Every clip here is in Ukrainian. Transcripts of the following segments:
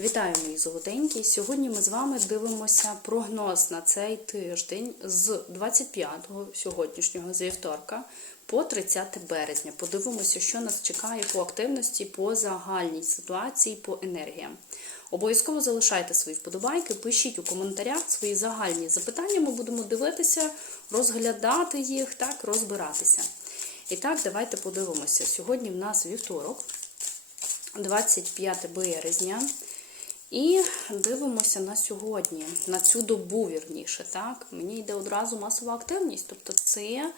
Вітаю, мої золотенькі! Сьогодні ми з вами дивимося прогноз на цей тиждень з 25-го сьогоднішнього з вівторка по 30 березня. Подивимося, що нас чекає по активності, по загальній ситуації, по енергіям. Обов'язково залишайте свої вподобайки, пишіть у коментарях свої загальні запитання. Ми будемо дивитися, розглядати їх, так, розбиратися. І так, давайте подивимося. Сьогодні в нас вівторок, 25 березня. І дивимося на сьогодні, на цю добу, вірніше. Так? Мені йде одразу масова активність. Тобто, це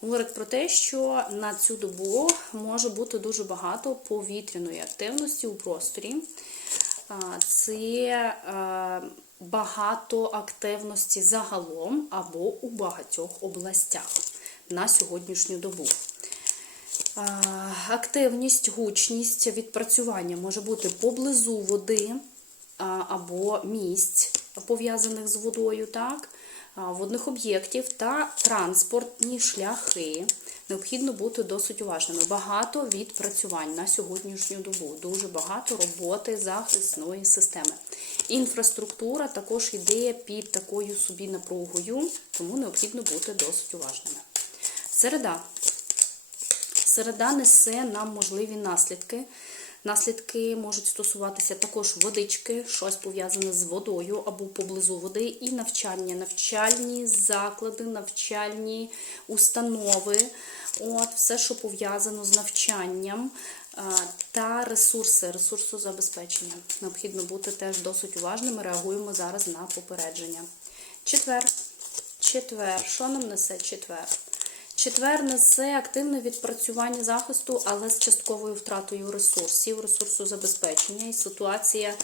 говорить про те, що на цю добу може бути дуже багато повітряної активності у просторі. Це багато активності загалом або у багатьох областях на сьогоднішню добу. Активність, гучність відпрацювання може бути поблизу води або місць, пов'язаних з водою, так, водних об'єктів та транспортні шляхи. Необхідно бути досить уважними. Багато відпрацювань на сьогоднішню добу, дуже багато роботи захисної системи. Інфраструктура також йде під такою собі напругою, тому необхідно бути досить уважними. Середа. Середа несе нам можливі наслідки. Наслідки можуть стосуватися також водички, щось пов'язане з водою або поблизу води, і навчання, навчальні заклади, навчальні установи, от, все, що пов'язано з навчанням та ресурси, ресурсозабезпечення. Необхідно бути теж досить уважними. Реагуємо зараз на попередження. Четвер. Четвер. Що нам несе четвер? Четвер несе активне відпрацювання захисту, але з частковою втратою ресурсів, ресурсозабезпечення. І ситуація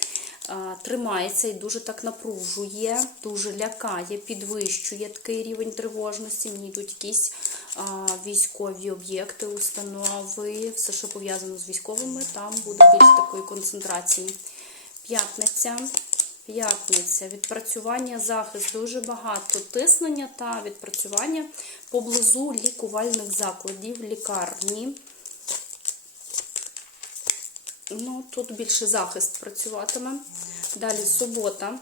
а, тримається і дуже так напружує, дуже лякає, підвищує такий рівень тривожності. Мені йдуть якісь а, військові об'єкти, установи, все, що пов'язано з військовими, там буде більше такої концентрації. П'ятниця. П'ятниця, відпрацювання, захист, дуже багато тиснення та відпрацювання поблизу лікувальних закладів, лікарні. Ну, Тут більше захист працюватиме. Далі субота.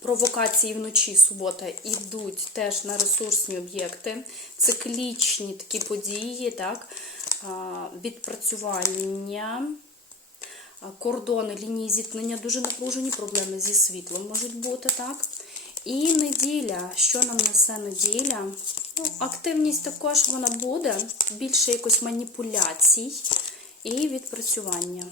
Провокації вночі субота йдуть теж на ресурсні об'єкти, циклічні такі події, так, відпрацювання. Кордони лінії зіткнення дуже напружені, проблеми зі світлом можуть бути, так? І неділя. Що нам несе неділя? Ну, Активність також вона буде, більше якось маніпуляцій і відпрацювання.